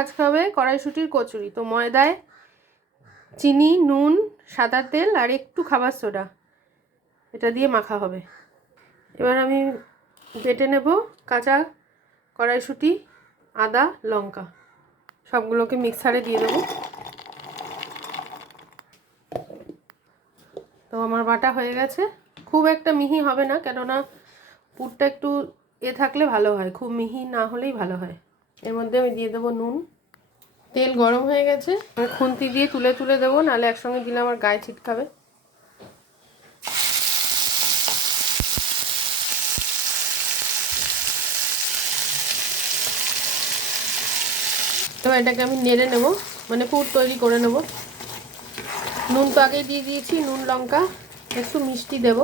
আজকে হবে কড়াইশুঁটির কচুরি। তো ময়দায় চিনি, নুন, সাদা তেল আর একটু খাবার সোডা এটা দিয়ে মাখা হবে। এবার আমি বেটে নেব কাঁচা কড়াইশুঁটি, আদা, লঙ্কা সবগুলোকে মিক্সারে দিয়ে দেবো। তো আমার বাটা হয়ে গেছে। খুব একটা মিহি হবে না, কেননা পুরটা একটু থাকলে ভালো হয়, খুব মিহি না হলেই ভালো হয়। এর মধ্যে আমি দিয়ে দেবো নুন। তেল গরম হয়ে গেছে, আমি খুন্তি দিয়ে তুলে তুলে দেবো, নাহলে একসঙ্গে দিলে আমার গায়ে ছিটকাবে। এবার এটাকে আমি নেড়ে নেব, মানে পুর তৈরি করে নেব। নুন তো আগেই দিয়ে দিয়েছি, নুন, লঙ্কা, একটু মিষ্টি দেব।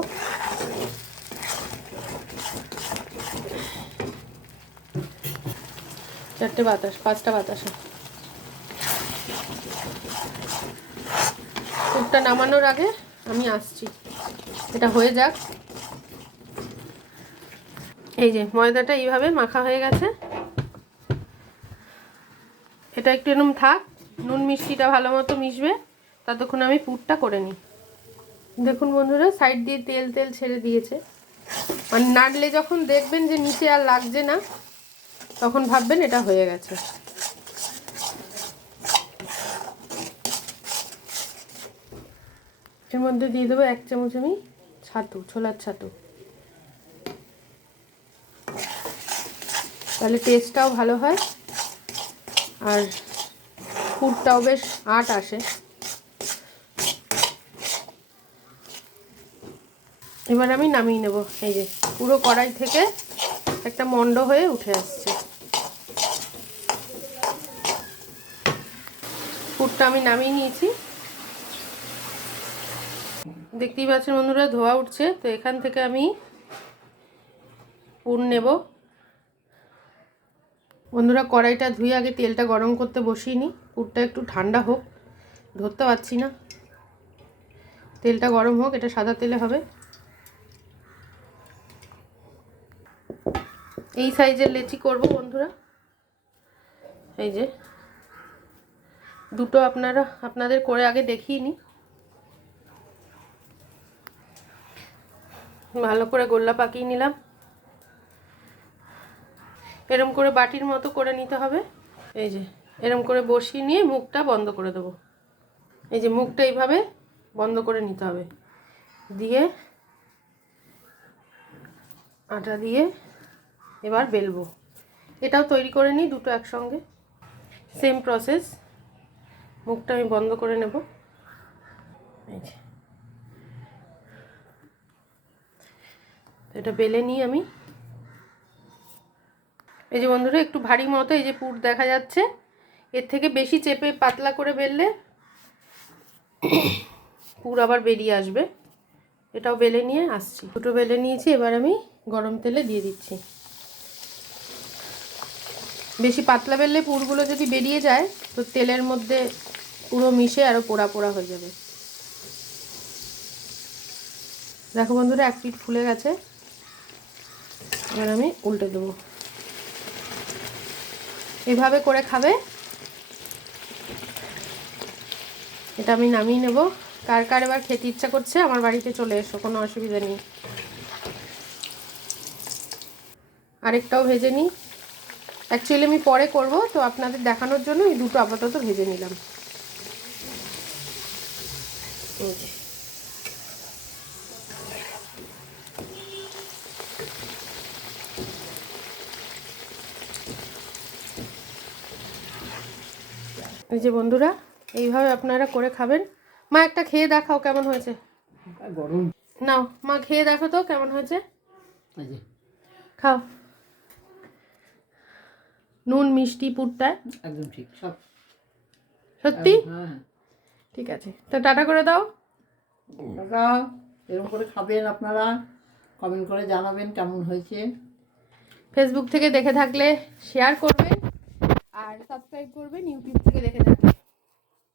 পাঁচটা বাতাসা। পুরটা নামানোর আগে আমি আসছি, এটা হয়ে যাক। এই যে ময়দাটা এইভাবে মাখা হয়ে গেছে, এটা একটু এরকম থাক, নুন মিষ্টিটা ভালো মতো মিশবে, ততক্ষণ আমি পুরটা করে নিই। দেখুন বন্ধুরা, সাইড দিয়ে তেল তেল ছেড়ে দিয়েছে। আর নাড়লে যখন দেখবেন যে নিচে আর লাগছে না, তখন ভাববেন এটা হয়ে গেছে। এর মধ্যে দিয়ে দেবো 1 চামচ আমি ছাতু, ছোলার ছাতু, তাহলে টেস্টটাও ভালো হয় আর পুরটাও বেশ আঁট আসে। এবার আমি নামিয়ে নেব। এই যে পুরো কড়াই থেকে একটা মন্ড হয়ে উঠে আসছে। পুরটা আমি নামিয়ে নিয়েছি, দেখতেই পাচ্ছেন বন্ধুরা ধোয়া উঠছে। তো এখান থেকে আমি পুর নেব। বন্ধুরা, কড়াইটা ধুয়ে আগে তেলটা গরম করতে বসিয়ে নিই, পুরটা একটু ঠান্ডা হোক, ধরতে পারছি না। তেলটা গরম হোক, এটা সাদা তেলে হবে। এই সাইজের লেচি করব বন্ধুরা। এই যে দুটো আপনাদের করে আগে দেখিয়ে নিই। ভালো করে গোল্লা পাকিয়ে নিলাম, এরম করে বাটির মতো করে নিতে হবে। এই যে এরম করে বসিয়ে নিয়ে মুখটা বন্ধ করে দেবো। এই যে মুখটা এইভাবে বন্ধ করে নিতে হবে, দিয়ে আটা দিয়ে এবার বেলবো। এটাও তৈরি করে নিই দুটো একসঙ্গে, সেম প্রসেস। মুখটা আমি বন্ধ করে নেব। এই যে এটা বেলে নিই আমি। এই যে বন্ধুরা একটু ভারী মতো এই যে পুর দেখা যাচ্ছে, এর থেকে বেশি চেপে পাতলা করে বেললে পুর আবার বেরিয়ে আসবে। এটাও বেলে নিয়ে আসছি, দুটো বেলে নিয়েছি। এবার আমি গরম তেলে দিয়ে দিচ্ছি। বেশি পাতলা বেললে পুরগুলো যদি বেরিয়ে যায় তো তেলের মধ্যে পুরো মিশে আরও পোড়া পোড়া হয়ে যাবে। দেখো বন্ধুরা, এক পিঠ ফুলে গেছে। এবার আমি উল্টে দেবো। এইভাবে করে খাবে। এটা আমি নামিয়ে নেব। কার কার এবার খেতে ইচ্ছা করছে আমার বাড়িতে চলে এসো, কোনো অসুবিধা নেই। আরেকটাও ভেজে নিই, অ্যাকচুয়ালি আমি পরে করব, তো আপনাদের দেখানোর জন্য এই দুটো আপাতত ভেজে নিলাম। এই যে বন্ধুরা, এইভাবে আপনারা করে খাবেন। মা একটা খেয়ে দেখাও কেমন হয়েছে। গরম নাও মা, খেয়ে দেখো তো কেমন হয়েছে। খাও। নুন মিষ্টি পুরটা একদম ঠিক, সব সত্যি। হ্যাঁ ঠিক আছে, তো টাটা করে দাও। টাটা। এরকম করে খাবেন আপনারা, কমেন্ট করে জানাবেন কেমন হয়েছে। ফেসবুক থেকে দেখে থাকলে শেয়ার করবেন আর সাবস্ক্রাইব করবেন, ইউটিউব থেকে দেখে থাকলে